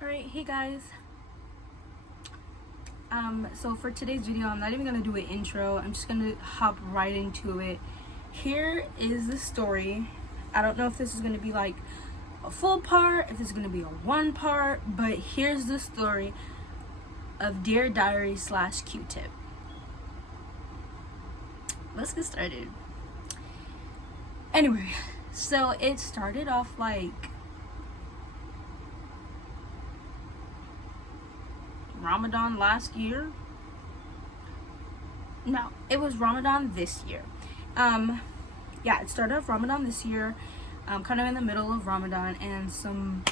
Alright, hey guys. So for today's video, I'm not even gonna do an intro. I'm just gonna hop right into it. Here is the story. I don't know if this is gonna be like a full part, if this is gonna be a one part, but here's the story of Dear Diary / Q-tip. Let's get started. Anyway, so it started off like Ramadan last year. No, it was Ramadan this year. Yeah, it started off Ramadan this year, kind of in the middle of Ramadan, and some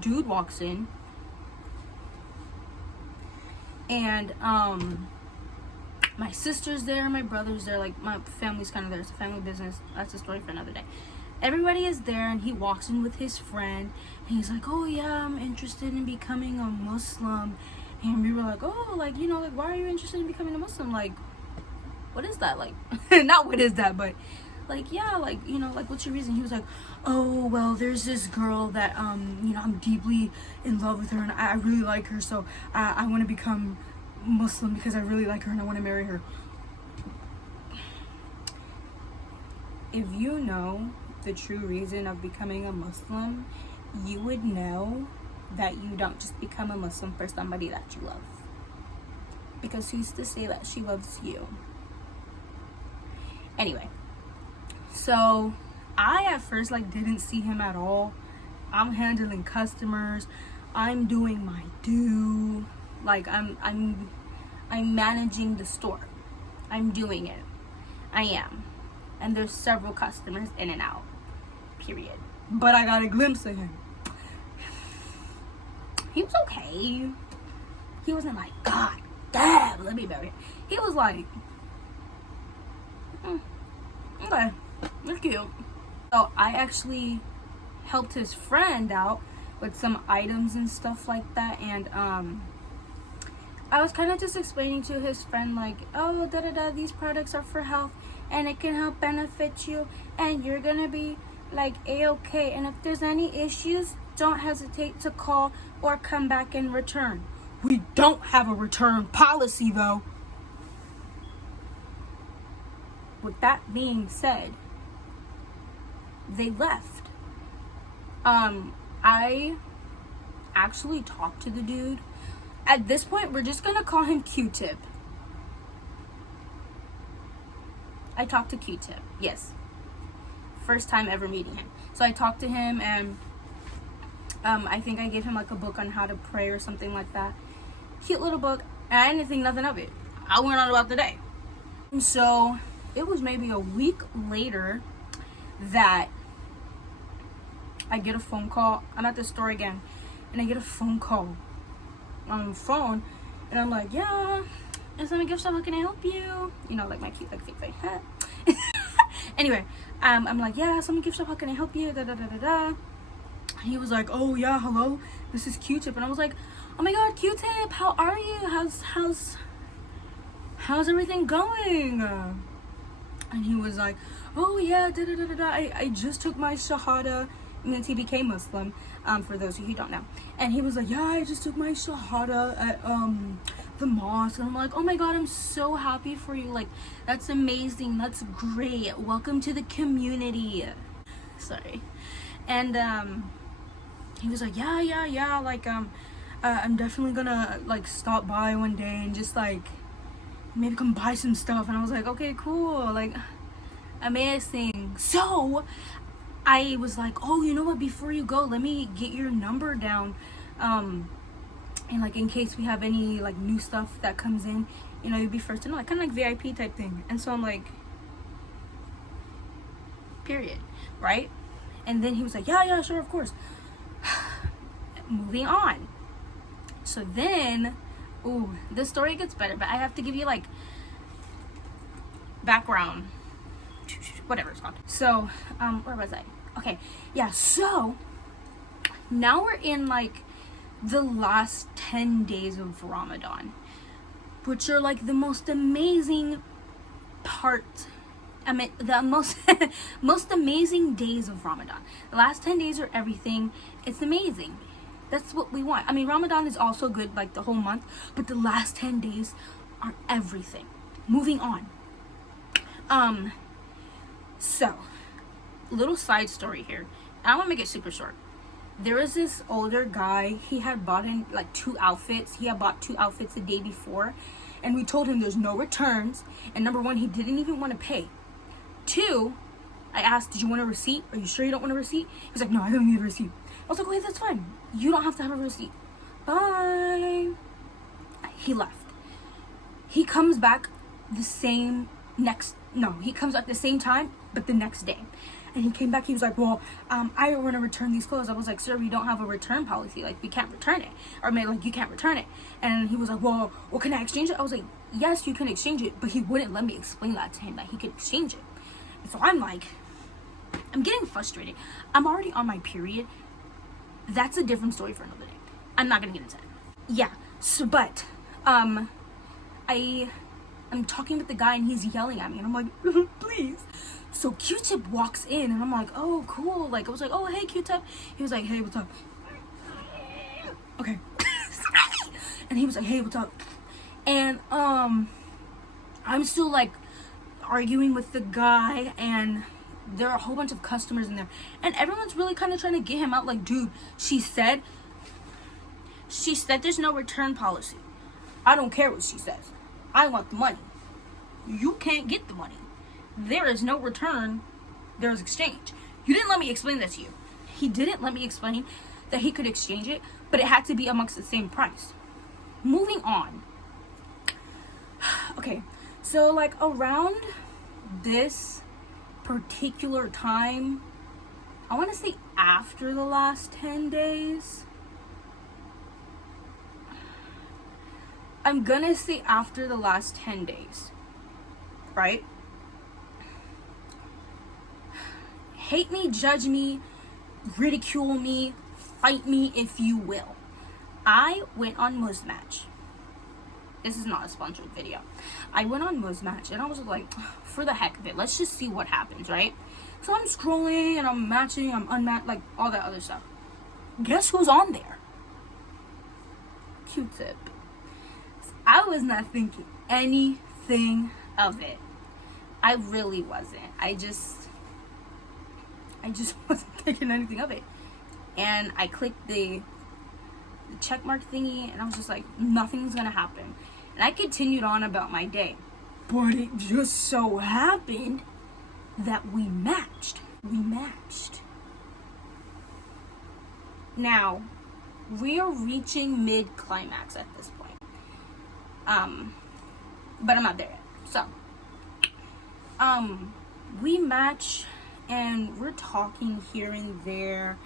dude walks in, and my sister's there, my brother's there, like my family's kind of there. It's a family business. That's a story for another day. Everybody is there, and he walks in with his friend, and he's like, oh yeah, I'm interested in becoming a Muslim. And we were like, oh, like, you know, like, why are you interested in becoming a Muslim? Like, what is that? Like, not what is that, but like, yeah, like, you know, like, what's your reason? He was like, oh, well, there's this girl that, you know, I'm deeply in love with her, and I really like her, so I want to become Muslim because I really like her and I want to marry her. If you know the true reason of becoming a Muslim, you would know that you don't just become a Muslim for somebody that you love, because who's to say that she loves you? Anyway, so I at first like didn't see him at all. I'm handling customers, I'm doing my due, like I'm managing the store, I'm doing it, I am, and there's several customers in and out, period. But I got a glimpse of him. He was okay. He wasn't like, God damn, let me marry him. He was like, okay, you're cute. So I actually helped his friend out with some items and stuff like that, and I was kind of just explaining to his friend like, oh, these products are for health and it can help benefit you, and you're gonna be like a-okay, and if there's any issues, don't hesitate to call or come back and return. We don't have a return policy though. With that being said, they left. I actually talked to the dude. At this point, we're just gonna call him Q-tip. I talked to Q-tip, yes. First time ever meeting him. So I talked to him, and I think I gave him like a book on how to pray or something like that. Cute little book, and I didn't think nothing of it. I went on about the day. And so it was maybe a week later that I get a phone call. I'm at the store again, and I get a phone call on the phone, and I'm like, yeah, is there a gift shop? How can I help you? You know, like my cute, like fake face. Anyway, I'm like, yeah, some gift shop. How can I help you? Da da da da da. He was like, oh yeah, hello, this is Q-tip. And I was like, oh my god, Q-tip, how are you? How's everything going? And he was like, oh yeah, da da da da da. I just took my shahada. And then he became Muslim, for those of you who don't know. And he was like, yeah, I just took my shahada at the mosque. And I'm like, oh my god, I'm so happy for you. Like, that's amazing, that's great, welcome to the community. Sorry. And he was like, yeah, like I'm definitely gonna like stop by one day and just like maybe come buy some stuff. And I was like, okay, cool, like amazing. So I was like, oh, you know what, before you go, let me get your number down, and like in case we have any like new stuff that comes in, you know, you'd be first to know, like kind of like VIP type thing. And so I'm like, period, right? And then he was like, yeah, sure, of course. Moving on. So then, ooh, the story gets better, but I have to give you like background, whatever it's called. So where was I? Okay, yeah, so now we're in like the last 10 days of Ramadan, which are like the most amazing part, I mean, the most amazing days of Ramadan. The last 10 days are everything. It's amazing. That's what we want. I mean, Ramadan is also good, like the whole month, but the last 10 days are everything. Moving on. So, little side story here. I want to make it super short. There was this older guy. He had bought in like 2 outfits. He had bought 2 outfits the day before, and we told him there's no returns. And number 1, he didn't even want to pay. 2, I asked, did you want a receipt? Are you sure you don't want a receipt? He was like, no, I don't need a receipt. I was like, okay, that's fine. You don't have to have a receipt. Bye. He left. He comes back he comes back the same time, but the next day. And he came back, he was like, well, I want to return these clothes. I was like, sir, we don't have a return policy. Like, we can't return it. Or maybe, like, you can't return it. And he was like, well, can I exchange it? I was like, yes, you can exchange it. But he wouldn't let me explain that to him, that he could exchange it. And so I'm like, I'm getting frustrated. I'm already on my period. That's a different story for another day. I'm not going to get into it. Yeah. So, but, I'm talking with the guy and he's yelling at me. And I'm like, please. So Q-Tip walks in and I'm like, oh, cool. Like, I was like, oh, hey, Q-Tip. He was like, hey, what's up? Okay. And he was like, hey, what's up? And, I'm still, like, arguing with the guy, and there are a whole bunch of customers in there. And everyone's really kind of trying to get him out. Like, dude, she said there's no return policy. I don't care what she says. I want the money. You can't get the money. There is no return. There's exchange. You didn't let me explain that to you. He didn't let me explain that he could exchange it, but it had to be amongst the same price. Moving on. Okay, so like around this particular time, I want to say after the last 10 days. I'm gonna say after the last 10 days, right? Hate me, judge me, ridicule me, fight me if you will. I went on Muzmatch. This is not a sponsored video. I went on Muzmatch and I was like, for the heck of it, let's just see what happens, right? So I'm scrolling and I'm matching, I'm unmatched, like all that other stuff. Guess who's on there? Q-Tip. I was not thinking anything of it. I really wasn't. I just wasn't thinking anything of it. And I clicked the check mark thingy and I was just like, nothing's gonna happen. And I continued on about my day. But it just so happened that we matched. Now, we are reaching mid-climax at this point. But I'm not there yet. So, we match and we're talking here and there,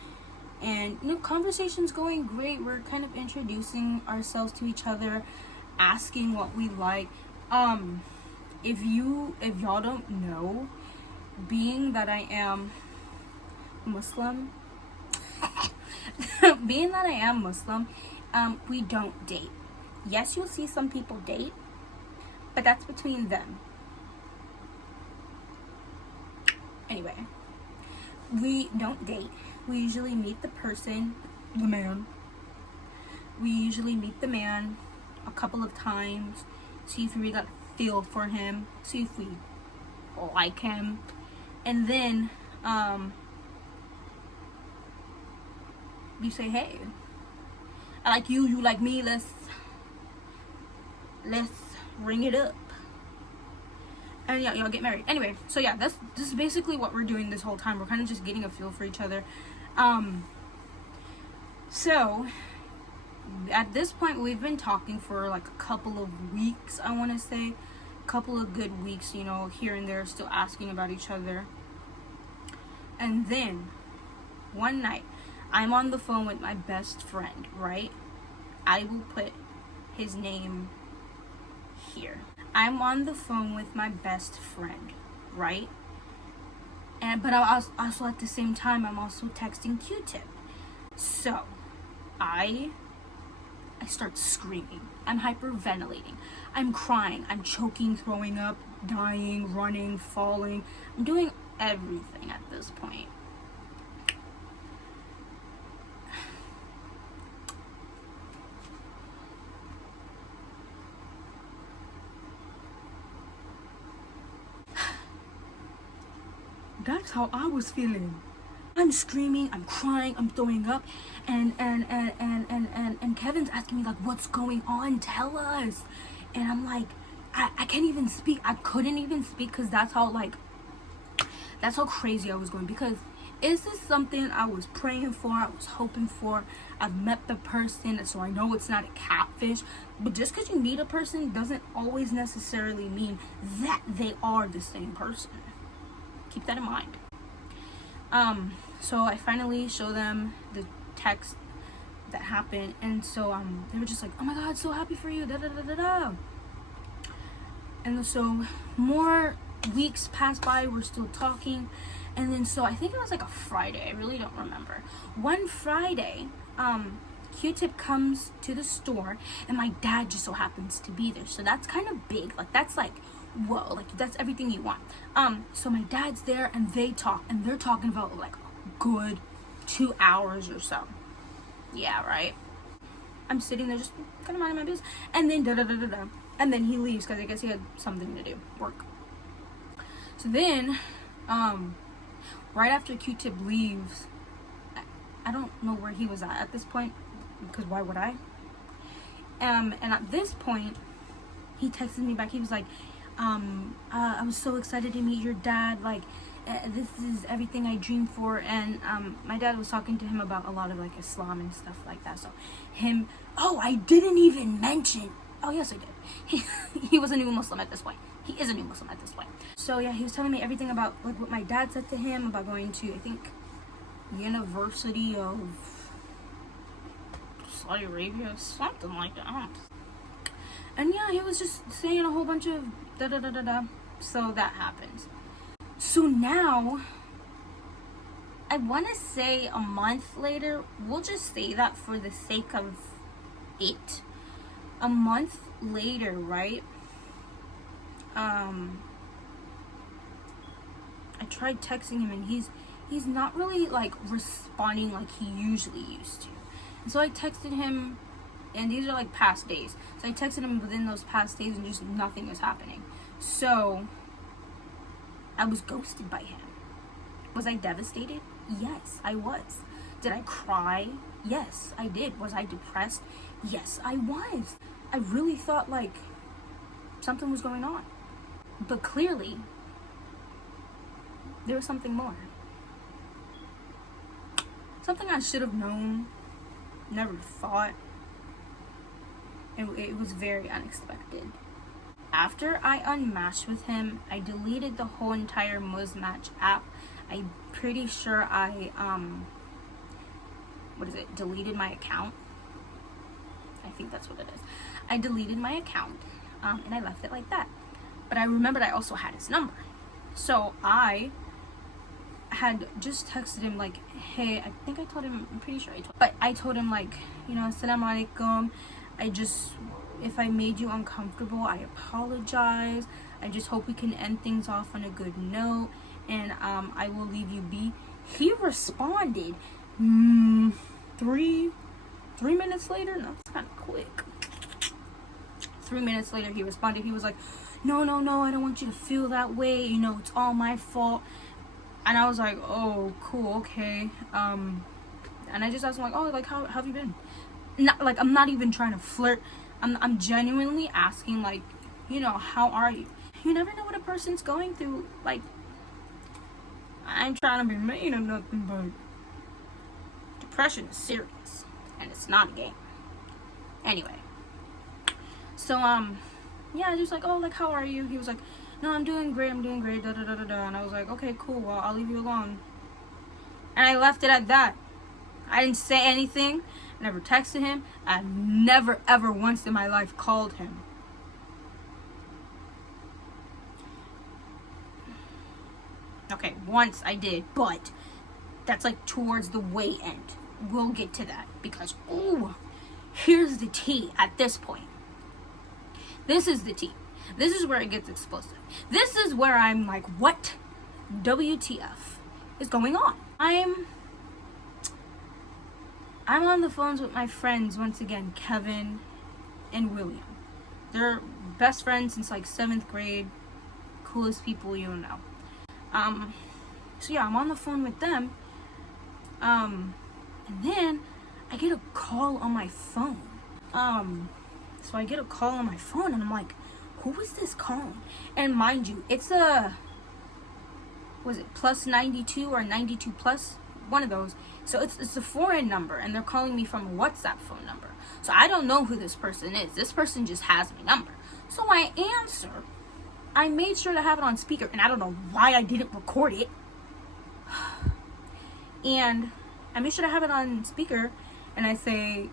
and conversation's going great. We're kind of introducing ourselves to each other, asking what we like. If y'all don't know, being that I am Muslim, we don't date. Yes, you'll see some people date, but that's between them. Anyway, we don't date. We usually meet the person, the man. We usually meet the man a couple of times, see if we really got a feel for him, see if we like him, and then you say, hey, I like you, you like me, let's ring it up. And yeah, y'all get married. Anyway, so yeah, this is basically what we're doing this whole time. We're kind of just getting a feel for each other. So at this point, we've been talking for like a couple of weeks, I want to say. A couple of good weeks, here and there, still asking about each other. And then one night, I'm on the phone with my best friend, right? I will put his name here. I'm on the phone with my best friend, right? But I also at the same time, I'm also texting Q-Tip. So I start screaming. I'm hyperventilating. I'm crying. I'm choking, throwing up, dying, running, falling. I'm doing everything at this point. that's how I was feeling. I'm screaming, I'm crying, I'm throwing up, and Kevin's asking me like, what's going on? Tell us. And I'm like, I can't even speak. I couldn't even speak because that's how crazy I was going. Because is this something I was praying for, I was hoping for? I've met the person, so I know it's not a catfish. But just because you meet a person doesn't always necessarily mean that they are the same person. Keep that in mind. So I finally show them the text that happened, and so they were just like, oh my god, so happy for you, da da da da da. And so more weeks passed by, we're still talking, and then so I think it was like a Friday, I really don't remember. One Friday, Q-Tip comes to the store, and my dad just so happens to be there, so that's kind of big. Like, that's like, whoa, like that's everything you want. So my dad's there, and they're talking about like a good 2 hours or so. Yeah, right. I'm sitting there just kind of minding my business, and then and then he leaves because I guess he had something to do, work. So then, right after Q-Tip leaves, I don't know where he was at this point, because why would I? And at this point, he texted me back. He was like, I was so excited to meet your dad. Like, this is everything I dreamed for. And my dad was talking to him about a lot of like Islam and stuff like that. So I didn't even mention. Oh yes, I did. He was a new Muslim at this point. He is a new Muslim at this point. So yeah, he was telling me everything about like what my dad said to him about going to, I think, University of Saudi Arabia, something like that. And yeah, he was just saying a whole bunch of da da da da da. So that happens. So now, I want to say a month later, we'll just say that for the sake of it. A month later, right? I tried texting him, and he's not really like responding like he usually used to. And so I texted him, and these are like past days. So I texted him within those past days, and just nothing is happening. So I was ghosted by him. Was I devastated? Yes, I was. Did I cry? Yes, I did. Was I depressed? Yes, I was. I really thought like something was going on. But clearly, there was something more. Something I should have known, never thought. It was very unexpected. After I unmatched with him, I deleted the whole entire Muzmatch app. I'm pretty sure I, deleted my account. I think that's what it is. I deleted my account, and I left it like that. But I remembered I also had his number. So I had just texted him like, hey, I think I told him, I'm pretty sure I told him like, Assalamu alaikum. If I made you uncomfortable, I apologize. I just hope we can end things off on a good note, and I will leave you be. He responded 3 minutes later. No, it's kind of quick. 3 minutes later, he responded. He was like, no, I don't want you to feel that way. It's all my fault. And I was like, oh, cool, okay. And I just asked him like, oh, like how have you been? Not like, I'm not even trying to flirt. I'm genuinely asking like, how are you? You never know what a person's going through. Like, I ain't trying to be mean or nothing, but depression is serious, and it's not a game. Anyway, so yeah, just like, oh, like how are you? He was like, no, I'm doing great, da da da da da. And I was like, okay, cool, well, I'll leave you alone. And I left it at that. I didn't say anything. I never texted him. I never ever once in my life called him. Okay, once I did, but that's like towards the way end. We'll get to that because, ooh, here's the tea at this point. This is the tea. This is where it gets explosive. This is where I'm like, what WTF is going on? I'm on the phones with my friends once again, Kevin and William. They're best friends since like 7th grade. Coolest people you'll know. So yeah, I'm on the phone with them. And then I get a call on my phone. So I get a call on my phone and I'm like, who is this calling? And mind you, it's a, was it plus 92 or 92 plus? One of those. So it's a foreign number and they're calling me from a WhatsApp phone number. So I don't know who this person is. This person just has my number. So I answer. I made sure to have it on speaker and I don't know why I didn't record it. And I made sure to have it on speaker and I say,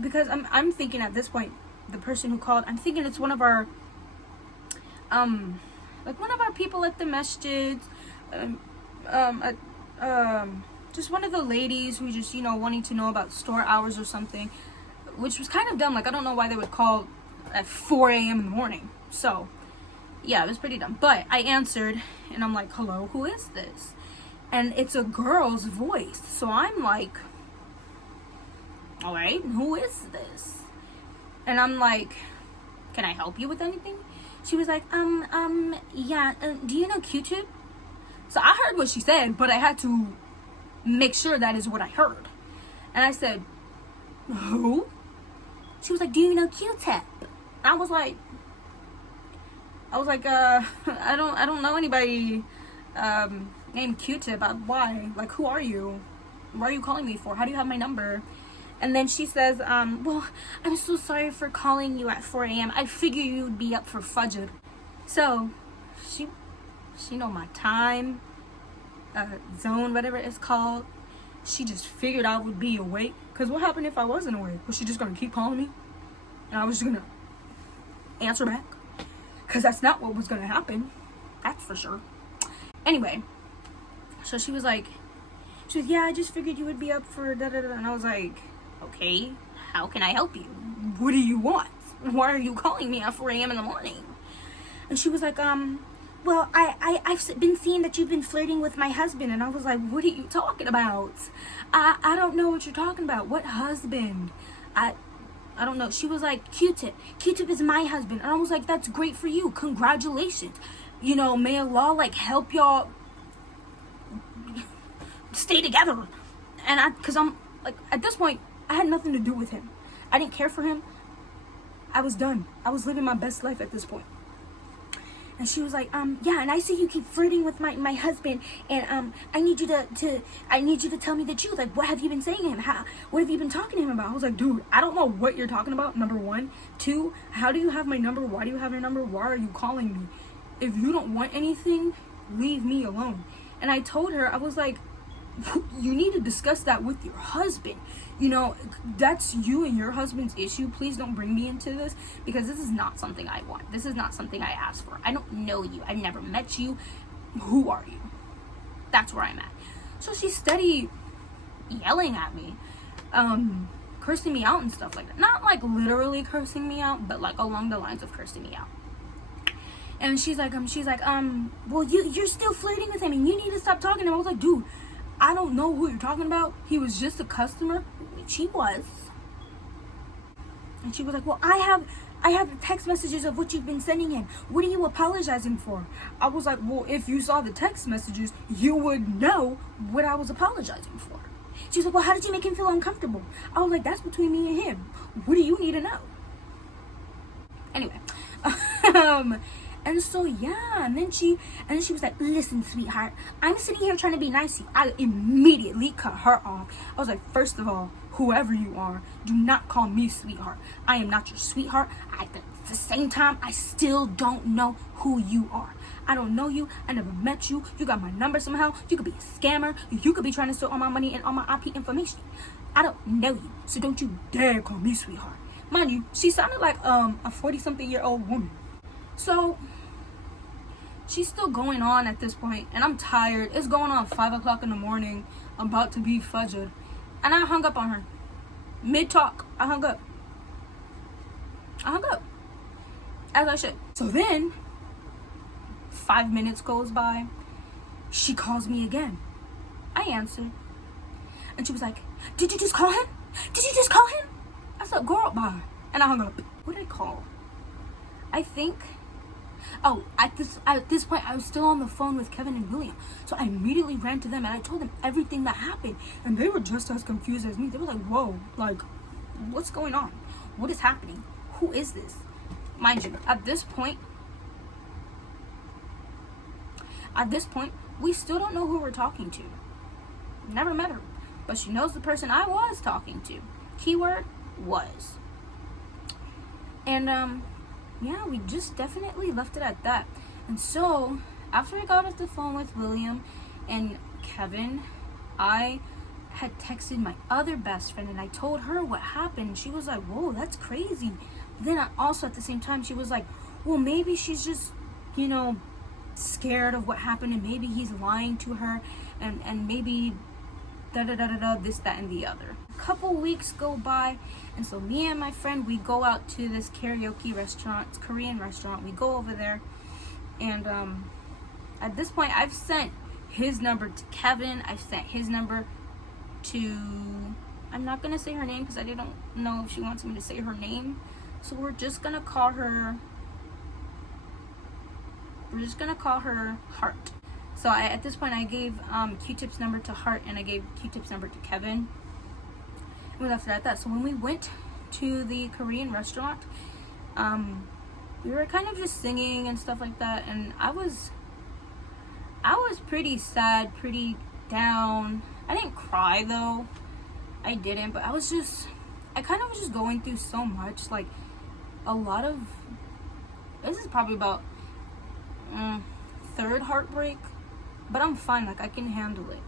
because I'm thinking at this point, the person who called, I'm thinking it's one of our, like one of our people at the masjids, just one of the ladies who just, you know, wanting to know about store hours or something, which was kind of dumb. Like, I don't know why they would call at 4 a.m. in the morning. So, yeah, it was pretty dumb. But I answered, and I'm like, hello, who is this? And it's a girl's voice. So I'm like, all right, who is this? And I'm like, can I help you with anything? She was like, yeah, do you know Q-tip? So I heard what she said, but I had to make sure that is what I heard. And I said, who? She was like, do you know Q-tip? I was like, I don't know anybody named Q-tip. Why? Like, who are you? What are you calling me for? How do you have my number? And then she says, well, I'm so sorry for calling you at 4 a.m. I figured you would be up for Fajr. So, she know my time, zone, whatever it's called. She just figured I would be awake. Because what happened if I wasn't awake? Was she just going to keep calling me? And I was just going to answer back? Because that's not what was going to happen. That's for sure. Anyway, so she was like, yeah, I just figured you would be up for da-da-da. And I was like, okay, how can I help you? What do you want? Why are you calling me at 4 a.m. in the morning? And she was like, well, I've been seeing that you've been flirting with my husband. And I was like, what are you talking about? I don't know what you're talking about. What husband? I don't know. She was like, Q-tip. Q-tip is my husband. And I was like, that's great for you. Congratulations. You know, may Allah, like, help y'all stay together. And because I'm, like, at this point, I had nothing to do with him. I didn't care for him. I was done. I was living my best life at this point. And she was like, yeah, and I see you keep flirting with my husband, and I need you to tell me the truth. Like, what have you been saying to him? What have you been talking to him about? I was like, dude, I don't know what you're talking about, number one. Two, how do you have my number? Why do you have my number? Why are you calling me? If you don't want anything, leave me alone. And I told her, I was like, you need to discuss that with your husband. You know, that's you and your husband's issue. Please don't bring me into this, because this is not something I want. This is not something I asked for. I don't know you. I've never met you. Who are you? That's where I'm at. So she's steady yelling at me, cursing me out and stuff like that. Not like literally cursing me out, but like along the lines of cursing me out. And she's like, well, you're still flirting with him and you need to stop talking to him. I was like, dude, I don't know who you're talking about. He was just a customer, which he was. And she was like, well, I have the text messages of what you've been sending him. What are you apologizing for? I was like, well, if you saw the text messages, you would know what I was apologizing for. She was like, well, how did you make him feel uncomfortable? I was like, that's between me and him. What do you need to know? Anyway, and so yeah, and then she was like, listen, sweetheart, I'm sitting here trying to be nice to you. I immediately cut her off. I was like, first of all, whoever you are, do not call me sweetheart. I am not your sweetheart. At the same time, I still don't know who you are. I don't know you. I never met you. You got my number somehow. You could be a scammer. You could be trying to steal all my money and all my IP information. I don't know you, so don't you dare call me sweetheart. Mind you, she sounded like a 40-something-year-old woman. So she's still going on at this point, and I'm tired. It's going on 5 o'clock in the morning. I'm about to be Fajr. And I hung up on her. Mid-talk, I hung up. As I should. So then, 5 minutes goes by. She calls me again. I answered. And she was like, did you just call him? Did you just call him? I said, girl, bye. And I hung up. What did I call? I think Oh, at this point, I was still on the phone with Kevin and William. So I immediately ran to them and I told them everything that happened. And they were just as confused as me. They were like, whoa, like, what's going on? What is happening? Who is this? Mind you, at this point, we still don't know who we're talking to. Never met her. But she knows the person I was talking to. Keyword, was. And, yeah, we just definitely left it at that. And so, after I got off the phone with William and Kevin, I had texted my other best friend and I told her what happened. She was like, whoa, that's crazy. But then I also, at the same time, she was like, well, maybe she's just, you know, scared of what happened and maybe he's lying to her and maybe this, that, and the other. A couple weeks go by, and so me and my friend, we go out to this karaoke restaurant. It's a Korean restaurant. We go over there, and at this point, I've sent his number to Kevin. I've sent his number to, I'm not gonna say her name because I didn't know if she wants me to say her name, so we're just gonna call her Heart. So at this point, I gave Q-Tip's number to Heart and I gave Q-Tip's number to Kevin. And we left it at that. So when we went to the Korean restaurant, we were kind of just singing and stuff like that. And I was pretty sad, pretty down. I didn't cry though. I didn't, but I kind of was just going through so much. Like this is probably about third heartbreak. But I'm fine, like I can handle it.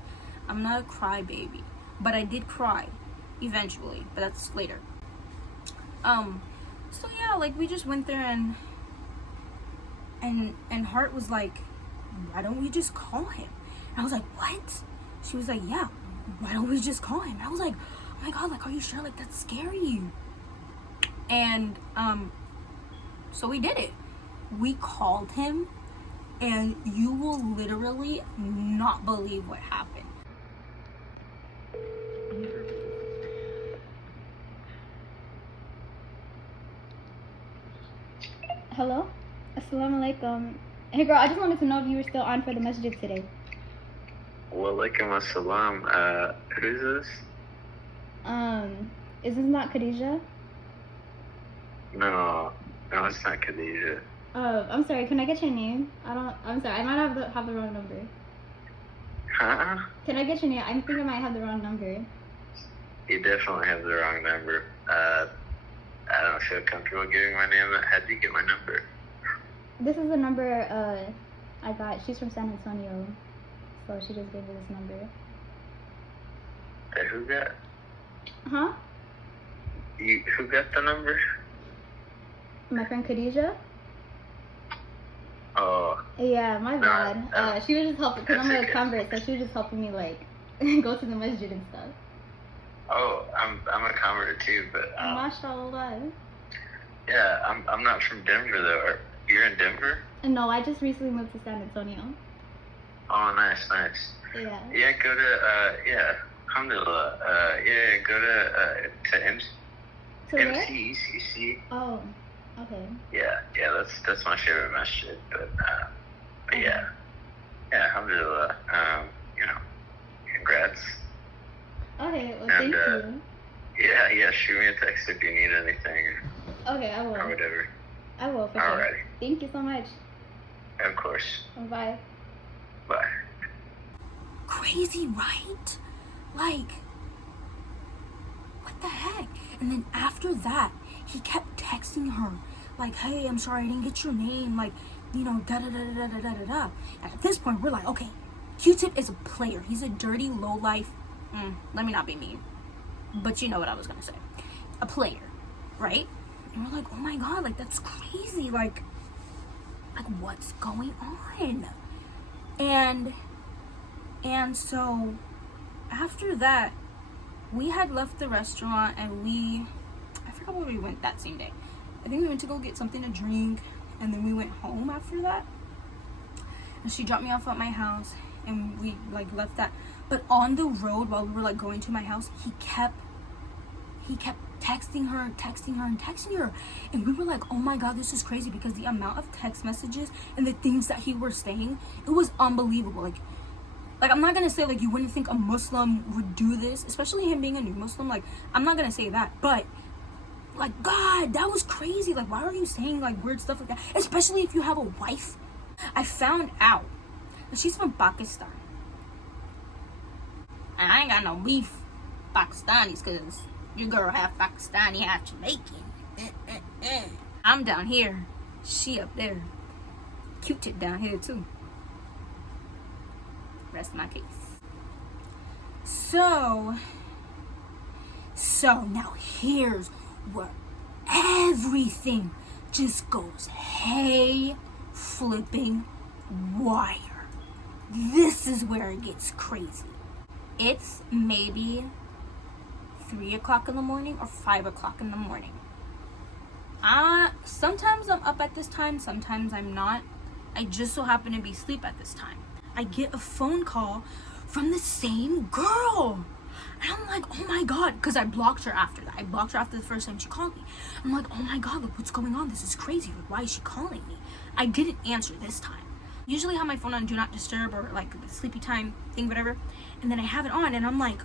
I'm not a crybaby. But I did cry eventually, but that's later. So yeah, like we just went there and Heart was like, why don't we just call him? And I was like, what? She was like, yeah, why don't we just call him? And I was like, oh my god, like are you sure? Like that's scary. And so we did it. We called him. And you will literally not believe what happened. Hello? Assalamu alaikum. Hey girl, I just wanted to know if you were still on for the masjid today. Walaikum assalam. Who's this? Is this not Khadija? No, it's not Khadija. I'm sorry, can I get your name? I'm sorry, I might have the wrong number. Huh? Can I get your name? I think I might have the wrong number. You definitely have the wrong number. I don't feel comfortable giving my name. How did you get my number? This is the number I got. She's from San Antonio, so she just gave me this number. Hey, who got? Huh? Who got the number? My friend Khadija. Oh. Yeah, my bad. She was just helping, because I'm a okay. convert, so she was just helping me, like, go to the masjid and stuff. Oh, I'm a convert too, but Mashallah. Yeah, I'm not from Denver though. You're in Denver? No, I just recently moved to San Antonio. Oh, nice. Yeah. Yeah, go to alhamdulillah. Yeah, go to MCECC. Oh, okay. Yeah, that's my favorite masjid. But yeah, alhamdulillah. Congrats. Okay, well, thank you. Yeah, shoot me a text if you need anything. Okay, I will. Or whatever. I will, for sure. Alrighty. Thank you so much. Of course. Bye. Bye. Crazy, right? Like, what the heck? And then after that, he kept texting her, like, hey, I'm sorry, I didn't get your name, like, da-da-da-da-da-da-da-da. And at this point, we're like, okay, Q-Tip is a player. He's a dirty, low-life, let me not be mean, but you know what I was going to say. A player, right? And we're like, oh my god, like, that's crazy. Like, what's going on? And so, after that, we had left the restaurant and I forgot where we went that same day. I think we went to go get something to drink, and then we went home after that. And she dropped me off at my house, and we, like, left that. But on the road, while we were, like, going to my house, he kept texting her. And we were like, oh my God, this is crazy, because the amount of text messages and the things that he was saying, it was unbelievable. Like I'm not gonna say like you wouldn't think a Muslim would do this, especially him being a new Muslim. Like I'm not gonna say that, but like, God, that was crazy. Like, why are you saying like weird stuff like that, especially if you have a wife? I found out that she's from Pakistan, and I ain't got no beef Pakistanis, because your girl half Pakistani, half Jamaican. I'm down here, she up there. Q-tip down here too. Rest my case. So now here's where everything just goes hey flipping wire. This is where it gets crazy. It's maybe 3 o'clock in the morning or 5 o'clock in the morning. Sometimes I'm up at this time, sometimes I'm not. I just so happen to be asleep at this time. I get a phone call from the same girl. And I'm like, oh my God, because I blocked her after that. I blocked her after the first time she called me. I'm like, oh my God, like, what's going on? This is crazy. Like, why is she calling me? I didn't answer this time. Usually I have my phone on Do Not Disturb or like the sleepy time thing, whatever. And then I have it on and I'm like,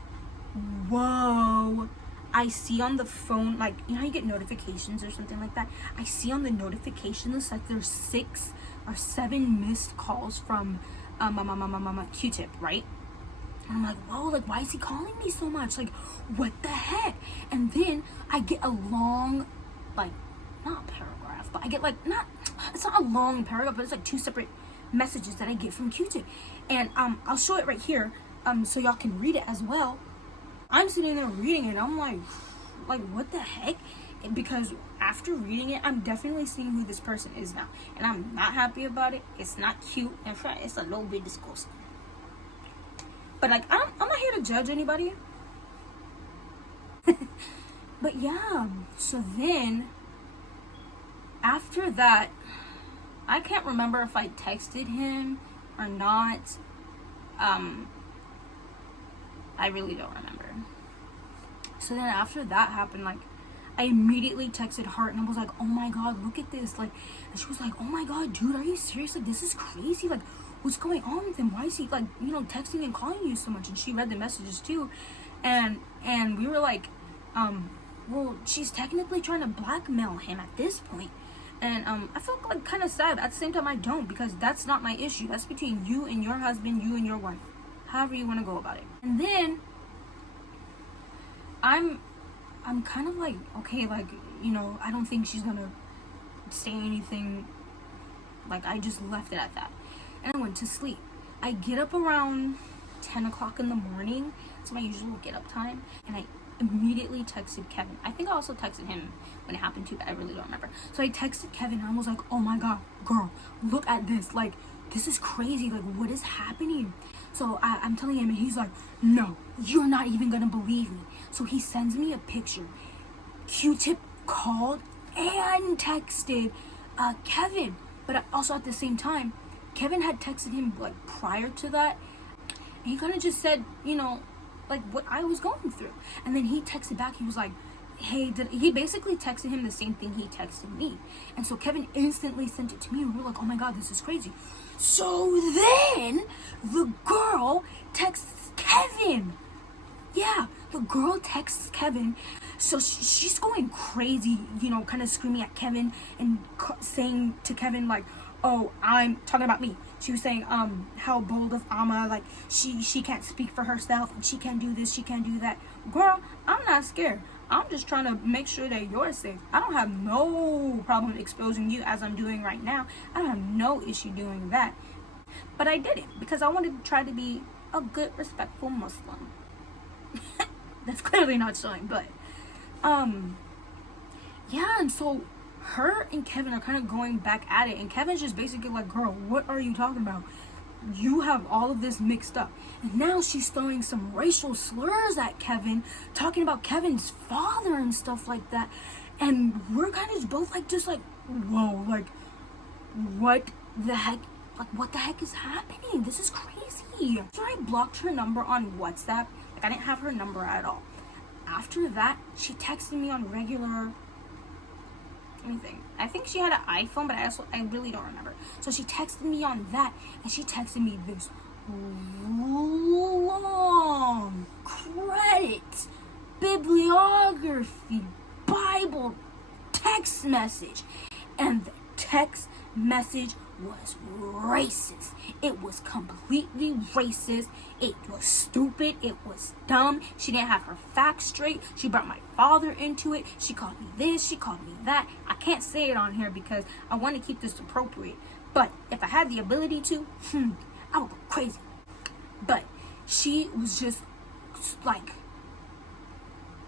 whoa. I see on the phone, like, you know how you get notifications or something like that? I see on the notification list like there's 6 or 7 missed calls from Q-tip, right? And I'm like, whoa, like, why is he calling me so much? Like, what the heck? And then I get a long, like, not paragraph, but I get like, it's not a long paragraph, but it's like 2 separate messages that I get from Q-tip. And I'll show it right here, so y'all can read it as well. I'm sitting there reading it, and I'm like, what the heck? Because after reading it, I'm definitely seeing who this person is now. And I'm not happy about it. It's not cute. In fact, it's a little bit disgusting. But like, I'm not here to judge anybody. But yeah, so then, after that, I can't remember if I texted him or not. I really don't remember. So then after that happened, like, I immediately texted her and I was like, oh my God, look at this. Like, and she was like, oh my God, dude, are you serious? Like, this is crazy. Like, what's going on with him? Why is he, like, you know, texting and calling you so much? And she read the messages too. And we were like, well, she's technically trying to blackmail him at this point. And I felt like kind of sad. At the same time, I don't, because that's not my issue. That's between you and your husband, you and your wife. However you want to go about it. And then I'm kind of like, okay, like, you know, I don't think she's gonna say anything. Like, I just left it at that. And I went to sleep. I get up around 10 o'clock in the morning. It's my usual get up time. And I immediately texted Kevin. I think I also texted him when it happened too, but I really don't remember. So I texted Kevin and I was like, oh my God, girl, look at this. Like, this is crazy. Like, what is happening? So I'm telling him, and he's like, no, you're not even gonna believe me. So he sends me a picture. Q-tip called and texted Kevin. But also at the same time, Kevin had texted him like prior to that. And he kind of just said, you know, like what I was going through. And then he texted back. He was like, hey, he basically texted him the same thing he texted me. And so Kevin instantly sent it to me. And we were like, oh my God, this is crazy. So then the girl texts Kevin. Yeah, the girl texts Kevin. So she's going crazy, you know, kind of screaming at Kevin and saying to Kevin, like, oh, I'm talking about me. She was saying, how bold of Amma, like, she can't speak for herself, and she can't do this, she can't do that. Girl, I'm not scared. I'm just trying to make sure that you're safe. I don't have no problem exposing you as I'm doing right now. I don't have no issue doing that. But I did it because I wanted to try to be a good, respectful Muslim. That's clearly not showing, but yeah, and so her and Kevin are kind of going back at it, and Kevin's just basically like, girl, what are you talking about? You have all of this mixed up. And now she's throwing some racial slurs at Kevin, talking about Kevin's father and stuff like that. And we're kind of both like, just like, whoa, like, what the heck? Like, what the heck is happening? This is crazy. So I blocked her number on WhatsApp. Like, I didn't have her number at all. after that, she texted me on regular, let me think. I think she had an iPhone, but I really don't remember. So she texted me on that, and she texted me this long credit, bibliography, Bible text message. And the text message was racist. It was completely racist. It was stupid. It was dumb. She didn't have her facts straight. She brought my father into it. She called me this. She called me that. I can't say it on here because I want to keep this appropriate. But if I had the ability to, I would go crazy. But she was just like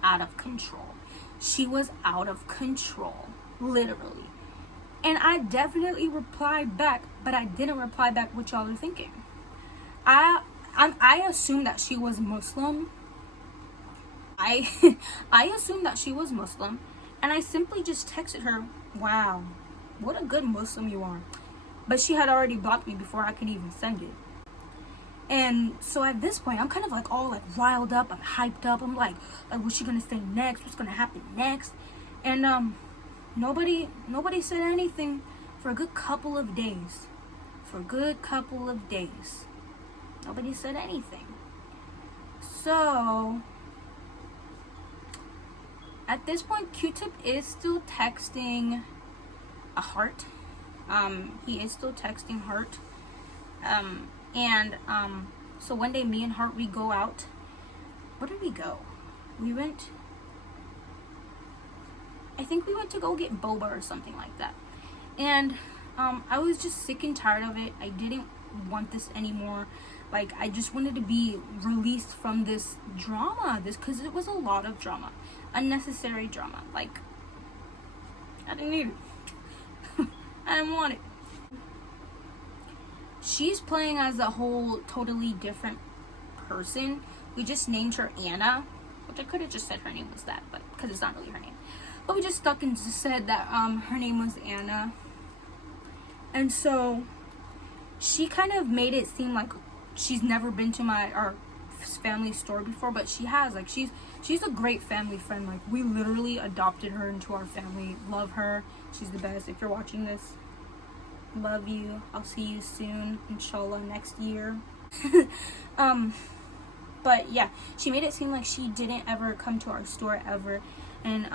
out of control. She was out of control, literally. And I definitely replied back, but I didn't reply back what y'all are thinking. I assumed that she was Muslim. I assumed that she was Muslim, and I simply just texted her, "Wow, what a good Muslim you are." But she had already blocked me before I could even send it. And so at this point, I'm kind of like all like riled up. I'm hyped up. I'm like what's she gonna say next? What's gonna happen next? And nobody said anything for a good couple of days. Nobody said anything. So at this point, Q-Tip is still texting a heart. He is still texting heart. So one day me and Heart, we go out. Where did we go? I think we went to go get boba or something like that. And I was just sick and tired of it. I didn't want this anymore. Like, I just wanted to be released from this drama. Because it was a lot of drama. Unnecessary drama. Like, I didn't need it. I didn't want it. She's playing as a whole totally different person. We just named her Anna, which I could have just said her name was that, but because it's not really her name. But we just stuck and just said that her name was Anna. And so she kind of made it seem like she's never been to our family store before, but she has. Like, she's a great family friend. Like, we literally adopted her into our family. Love her. She's the best. If you're watching this, love you. I'll see you soon, inshallah, next year. But yeah, she made it seem like she didn't ever come to our store ever. And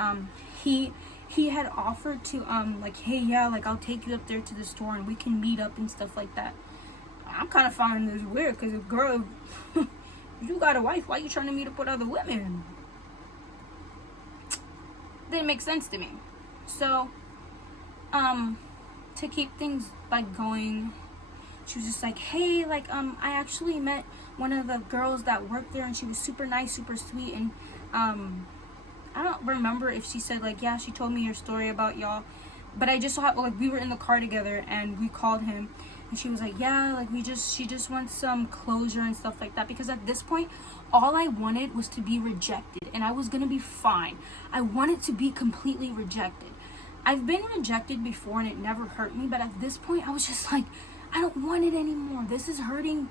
he had offered to like, hey, yeah, like, I'll take you up there to the store and we can meet up and stuff like that. I'm kind of finding this weird because if girl, you got a wife, why are you trying to meet up with other women? Didn't make sense to me. So to keep things like going, she was just like, hey, like, I actually met one of the girls that worked there and she was super nice, super sweet. And I don't remember if she said, like, yeah, she told me your story about y'all, but I just saw, like, we were in the car together and we called him and she was like, yeah, like, she just wants some closure and stuff like that. Because at this point, all I wanted was to be rejected and I was gonna be fine. I wanted to be completely rejected. I've been rejected before and it never hurt me, but at this point I was just like, I don't want it anymore. This is hurting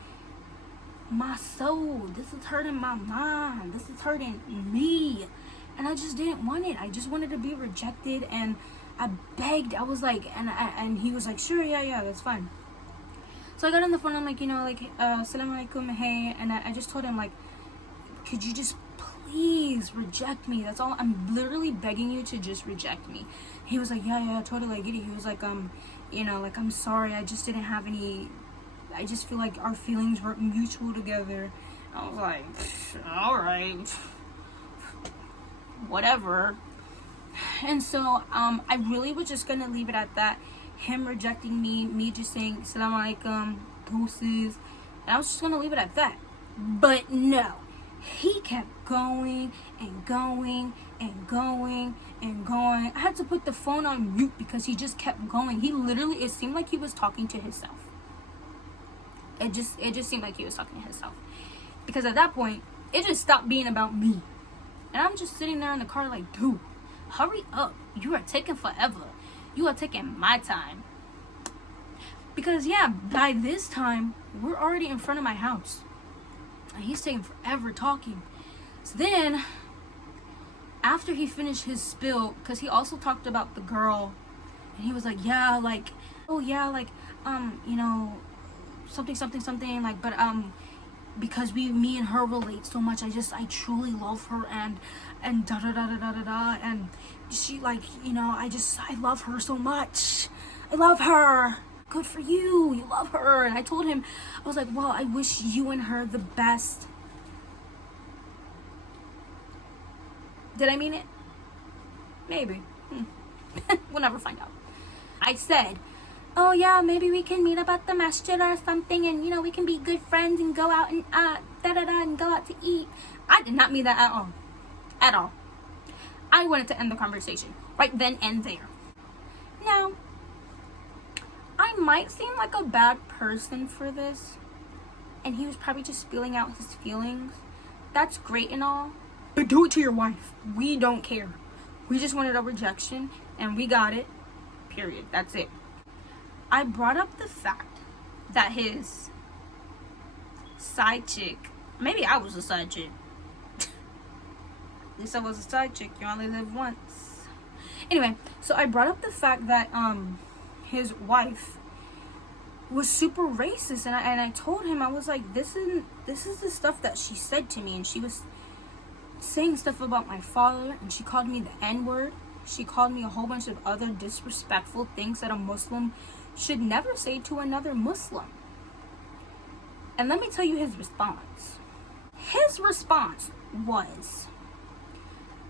my soul. This is hurting my mind. This is hurting me. And I just didn't want it. I just wanted to be rejected, and I begged. I was like, and he was like, sure, yeah, that's fine. So I got on the phone. I'm like, assalamu alaikum, hey. And I just told him, like, could you just please reject me? That's all. I'm literally begging you to just reject me. He was like, yeah, totally, I get it. He was like, like, I'm sorry. I just didn't have any. I just feel like our feelings weren't mutual together. I was like, all right, whatever. And so I really was just gonna leave it at that. Him rejecting me just saying assalamu alaikum, deuces, and I was just gonna leave it at that. But no, he kept going and going and going and going. I had to put the phone on mute because he just kept going. He literally, it seemed like he was talking to himself. It just seemed like he was talking to himself. Because at that point, it just stopped being about me. And I'm just sitting there in the car like, dude, hurry up. You are taking forever. You are taking my time. Because, yeah, by this time, we're already in front of my house. And he's taking forever talking. So then, after he finished his spill, because he also talked about the girl, and he was like, yeah, like, oh yeah, like, you know, something, something, something, like, but, because me and her relate so much, I truly love her, and da da da da da da da, and she, like, you know, I love her so much. I love her. Good for you. You love her. And I told him, I was like, well, I wish you and her the best. Did I mean it? Maybe. We'll never find out. I said, oh yeah, maybe we can meet up at the masjid or something, and you know, we can be good friends and go out and and go out to eat. I did not mean that at all. At all. I wanted to end the conversation right then and there. Now, I might seem like a bad person for this, and he was probably just spilling out his feelings. That's great and all, but do it to your wife. We don't care. We just wanted a rejection, and we got it. Period. That's it. I brought up the fact that his side chick, maybe I was a side chick. At least I was a side chick. You only live once. Anyway, so I brought up the fact that his wife was super racist, and I told him, I was like, this is the stuff that she said to me, and she was saying stuff about my father, and she called me the N-word. She called me a whole bunch of other disrespectful things that a Muslim should never say to another Muslim. And let me tell you his response. His response was,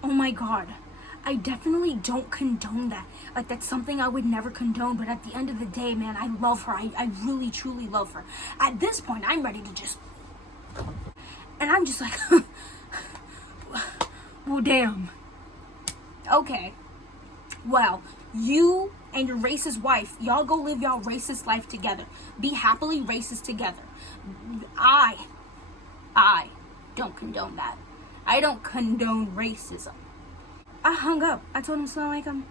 oh my God, I definitely don't condone that. Like, that's something I would never condone, but at the end of the day, man, I love her. I really, truly love her. At this point, I'm ready to just... And I'm just like, well, damn. Okay. Well, you and your racist wife, y'all go live y'all racist life together. Be happily racist together. I don't condone that. I don't condone racism. I hung up. I told him Assalamu alaikum.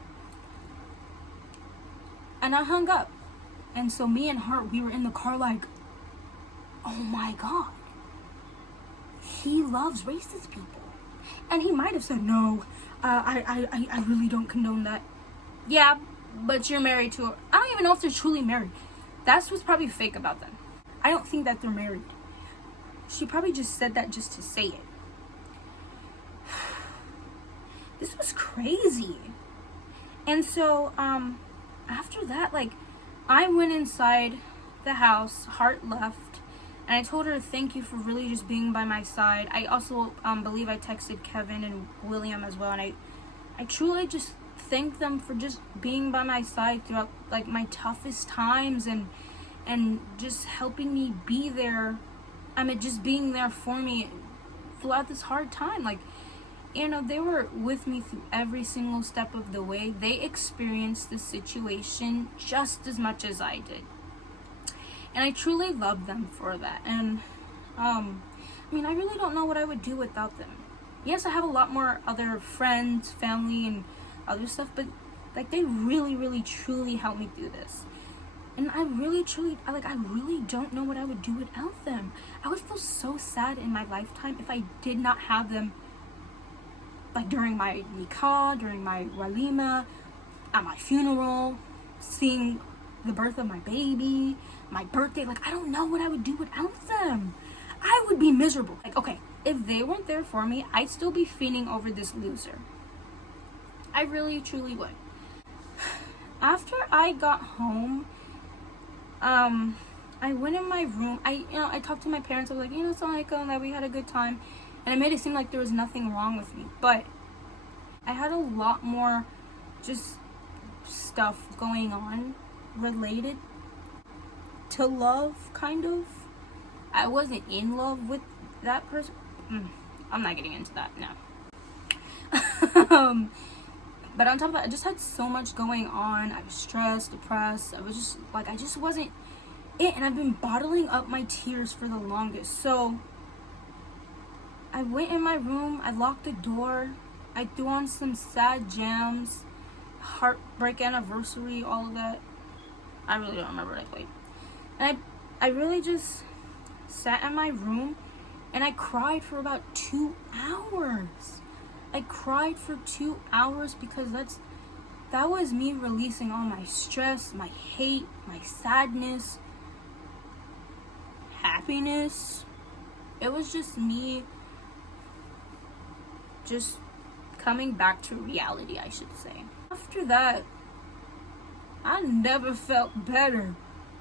And I hung up. And so me and her, we were in the car like, oh my God. He loves racist people. And he might have said, no, I really don't condone that. Yeah, but you're married to her. I don't even know if they're truly married. That's what's probably fake about them. I don't think that they're married. She probably just said that just to say it. This was crazy. And so, after that, like, I went inside the house, heart left, and I told her thank you for really just being by my side. I also believe I texted Kevin and William as well, and I truly just thank them for just being by my side throughout, like, my toughest times, and just helping me be there. I mean, just being there for me throughout this hard time. Like, you know, they were with me through every single step of the way. They experienced the situation just as much as I did. And I truly love them for that. And, I mean, I really don't know what I would do without them. Yes, I have a lot more other friends, family, and other stuff, but, like, they really, really, truly helped me through this. And I really, truly, I really don't know what I would do without them. I would feel so sad in my lifetime if I did not have them, like, during my nikah, during my walima, at my funeral, seeing the birth of my baby, my birthday. Like, I don't know what I would do without them. I would be miserable. Like, okay, if they weren't there for me, I'd still be fiending over this loser. I really, truly would. After I got home, I went in my room. I talked to my parents. I was like, Assalamu alaikum, that we had a good time. And it made it seem like there was nothing wrong with me. But I had a lot more just stuff going on related to love, kind of. I wasn't in love with that person. I'm not getting into that now. But on top of that, I just had so much going on. I was stressed, depressed. I was just, like, I just wasn't it. And I've been bottling up my tears for the longest. So I went in my room. I locked the door. I threw on some sad jams. Heartbreak Anniversary, all of that. I really don't remember what I played. And I really just sat in my room and I cried for about 2 hours. I cried for 2 hours because that was me releasing all my stress, my hate, my sadness, happiness. It was just me just coming back to reality, I should say. After that, I never felt better.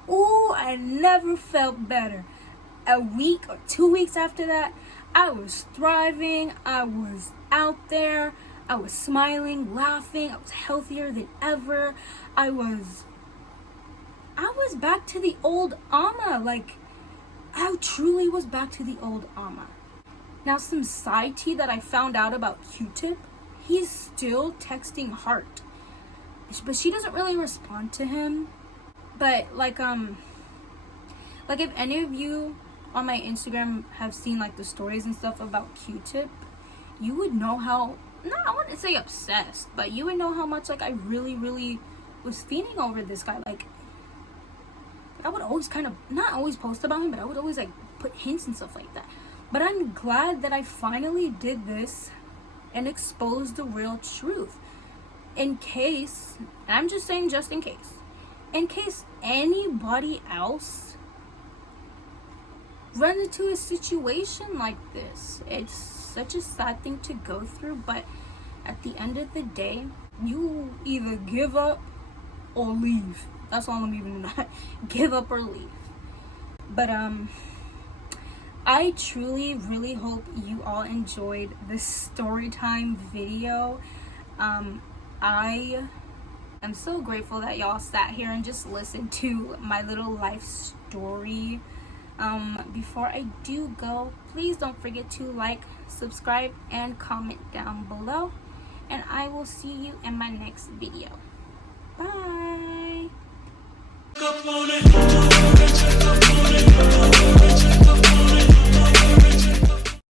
Ooh, I never felt better. A week or 2 weeks after that, I was thriving. I was out there. I was smiling, laughing. I was healthier than ever. I was back to the old Amma. Like, I truly was back to the old Amma. Now, some side tea that I found out about Q-Tip, he's still texting Heart, but she doesn't really respond to him. But like if any of you on my Instagram have seen like the stories and stuff about Q-Tip, you would know how, I wouldn't say obsessed, but you would know how much like I really was feeling over this guy. Like, I would always kind of, not always post about him, but I would always like put hints and stuff like that. But I'm glad that I finally did this and exposed the real truth. In case, and I'm just saying just in case anybody else runs into a situation like this. It's such a sad thing to go through, but at the end of the day, you either give up or leave. That's all I'm even not. Give up or leave. But I truly really hope you all enjoyed this story time video. I am so grateful that y'all sat here and just listened to my little life story. Before I do go, please don't forget to like, subscribe, and comment down below. And I will see you in my next video. Bye.